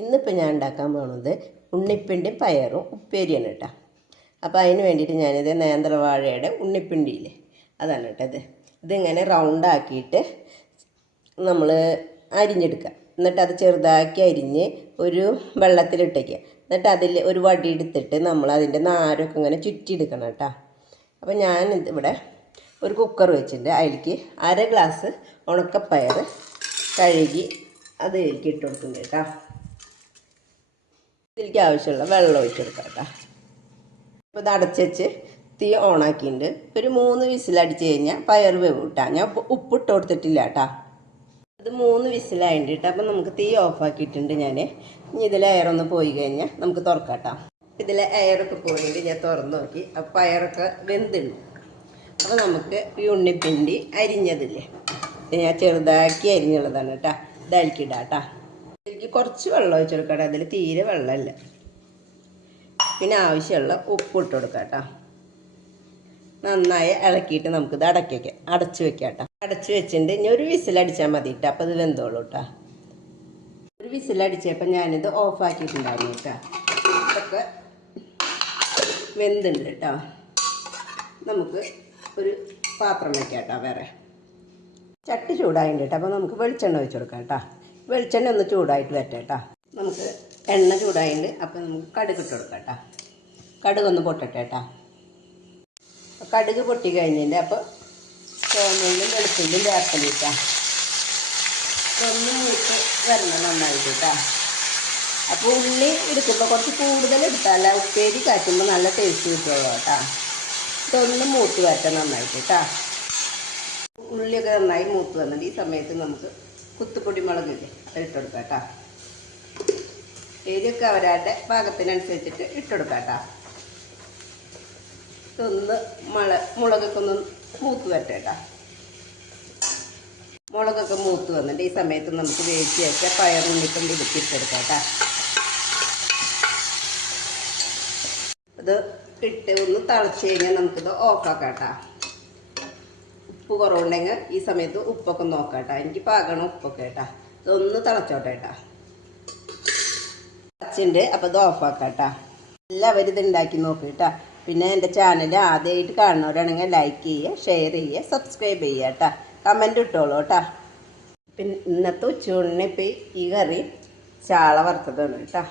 ഇന്നിപ്പോൾ ഞാൻ ഉണ്ടാക്കാൻ പോകുന്നത് ഉണ്ണിപ്പിണ്ടി പയറും ഉപ്പേരിയാണ് കേട്ടോ. അപ്പോൾ അതിന് വേണ്ടിയിട്ട് ഞാനിത് നേന്ത്രവാഴയുടെ ഉണ്ണിപ്പിണ്ടിയില്ലേ അതാണ് കേട്ടോ. ഇതിങ്ങനെ റൗണ്ടാക്കിയിട്ട് നമ്മൾ അരിഞ്ഞെടുക്കുക. എന്നിട്ട് അത് ചെറുതാക്കി അരിഞ്ഞ് ഒരു വെള്ളത്തിലിട്ടേക്കുക. എന്നിട്ട് അതിൽ ഒരു വടി എടുത്തിട്ട് നമ്മൾ അതിൻ്റെ നാരൊക്കെ ഇങ്ങനെ ചുറ്റിയെടുക്കണം കേട്ടോ. അപ്പോൾ ഞാൻ ഇവിടെ ഒരു കുക്കർ വെച്ചിട്ടുണ്ട്. അതിലേക്ക് 1/2 ഗ്ലാസ് ഉണക്കപ്പയർ കഴുകി അതിലേക്ക് ഇട്ട് കൊടുക്കുന്നുണ്ട് കേട്ടോ. ഇതിലേക്ക് ആവശ്യമുള്ള വെള്ളം ഒഴിച്ചെടുക്കാം കേട്ടോ. അപ്പോൾ ഇത് അടച്ച് വെച്ച് തീ ഓണാക്കിയിട്ടുണ്ട്. ഒരു 3 വിസിലടിച്ച് കഴിഞ്ഞാൽ പയർ വേവ് കിട്ടാം. ഞാൻ ഉപ്പിട്ട് കൊടുത്തിട്ടില്ല കേട്ടോ. ഇത് 3 വിസിലായിട്ട് കേട്ടോ. അപ്പോൾ നമുക്ക് തീ ഓഫാക്കിയിട്ടുണ്ട് ഞാൻ. ഇനി ഇതിൽ എയറൊന്ന് പോയി കഴിഞ്ഞാൽ നമുക്ക് തുറക്കാം കേട്ടോ. ഇതിൽ എയറൊക്കെ പോയിട്ട് ഞാൻ തുറന്ന് നോക്കി. അപ്പോൾ പയറൊക്കെ വെന്തുണ്ട്. അപ്പോൾ നമുക്ക് ഈ ഉണ്ണിപ്പിണ്ടി അരിഞ്ഞതില്ലേ, ഞാൻ ചെറുതാക്കി അരിഞ്ഞുള്ളതാണ് കേട്ടോ. ഇതലിക്കിടാം കേട്ടോ. ഇതിലേക്ക് കുറച്ച് വെള്ളം ഒഴിച്ചെടുക്കാം. അതിൽ തീരെ വെള്ളമില്ല. പിന്നെ ആവശ്യമുള്ള ഉപ്പ് ഇട്ട് കൊടുക്കാം കേട്ടോ. നന്നായി ഇളക്കിയിട്ട് നമുക്കിത് അടച്ച് വെക്കാം കേട്ടോ. അടച്ച് വെച്ചിട്ട് ഇനി ഒരു വിസിലടിച്ചാൽ മതി കേട്ടോ. അപ്പോൾ ഇത് വെന്തോളൂ കേട്ടോ. ഒരു വിസിലടിച്ചപ്പോൾ ഞാനിത് ഓഫാക്കിയിട്ടുണ്ടായിരുന്നു കേട്ടോ. ഇതൊക്കെ വെന്തുണ്ട് കേട്ടോ. നമുക്ക് ഒരു പാത്രം വയ്ക്കാം കേട്ടോ. വേറെ ചട്ടി ചൂടായിട്ട് കേട്ടോ. അപ്പോൾ നമുക്ക് വെളിച്ചെണ്ണ ഒഴിച്ച് കൊടുക്കാം കേട്ടോ. വെളിച്ചെണ്ണ ഒന്ന് ചൂടായിട്ട് വരട്ടെ കേട്ടോ. നമുക്ക് എണ്ണ ചൂടായിട്ട് അപ്പോൾ നമുക്ക് കടുക് ഇട്ട് കൊടുക്കാം കേട്ടോ. കടുകൊന്ന് പൊട്ടട്ടെ കേട്ടോ. കടുക് പൊട്ടി കഴിഞ്ഞിട്ട് അപ്പോൾ ചുവന്നുള്ളിയും വെളുത്തുള്ളിയും വേർക്കലിട്ടാ ഇതൊന്ന് മൂത്ത് വരണം നന്നായിട്ട് കേട്ടോ. അപ്പോൾ ഉള്ളി എടുക്കുമ്പോൾ കുറച്ച് കൂടുതൽ എടുത്താൽ ഉപ്പേരി കാച്ചുമ്പോൾ നല്ല ടേസ്റ്റ് കിട്ടുള്ളൂ കേട്ടോ. ഇതൊന്ന് മൂത്ത് വരട്ടെ നന്നായിട്ട് കേട്ടോ. ഉള്ളിയൊക്കെ നന്നായി മൂത്ത് വന്നിട്ട് ഈ സമയത്ത് നമുക്ക് കുത്തുപ്പൊടി മുളകില്ലേ അത് ഇട്ടുകൊടുക്കാം കേട്ടോ. എരിയൊക്കെ അവരുടെ പാകത്തിനനുസരിച്ചിട്ട് ഇട്ടുകൊടുക്കാം കേട്ടോ. ഇതൊന്ന് മുളകൊക്കെ ഒന്ന് മൂത്ത് വരട്ടെ കേട്ടോ. മുളകൊക്കെ മൂത്ത് വന്നിട്ട് ഈ സമയത്ത് നമുക്ക് വേവിച്ച് വെച്ച പയറുണ്ണിപ്പിണ്ടി ഇട്ടിട്ടെടുക്കാം കേട്ടോ. ഇത് ഇട്ട് ഒന്ന് തിളച്ച് കഴിഞ്ഞാൽ നമുക്കിത് ഓഫാക്കാം കേട്ടോ. ഉപ്പ് കുറവുണ്ടെങ്കിൽ ഈ സമയത്ത് ഉപ്പൊക്കെ നോക്കാം കേട്ടോ. എനിക്ക് പാകണം ഉപ്പൊക്കെ കേട്ടോ. ഇതൊന്ന് തിളച്ചോട്ടെ കേട്ടോ. തിളച്ചിട്ടുണ്ട്. അപ്പോൾ ഇത് ഓഫാക്കാം കേട്ടോ. എല്ലാവരും ഇത് ഉണ്ടാക്കി നോക്കുക കേട്ടോ. പിന്നെ എൻ്റെ ചാനൽ ആദ്യമായിട്ട് കാണുന്നവരാണെങ്കിൽ ലൈക്ക് ചെയ്യുക, ഷെയർ ചെയ്യുക, സബ്സ്ക്രൈബ് ചെയ്യുക കേട്ടോ. കമൻറ്റ് ഇട്ടോളൂ കേട്ടോ. പിന്നെ ഇന്നത്തെ ഉച്ചയൂണിന് ഇപ്പോൾ ഈ കറി ചാള വറുത്തതാണ് കേട്ടോ.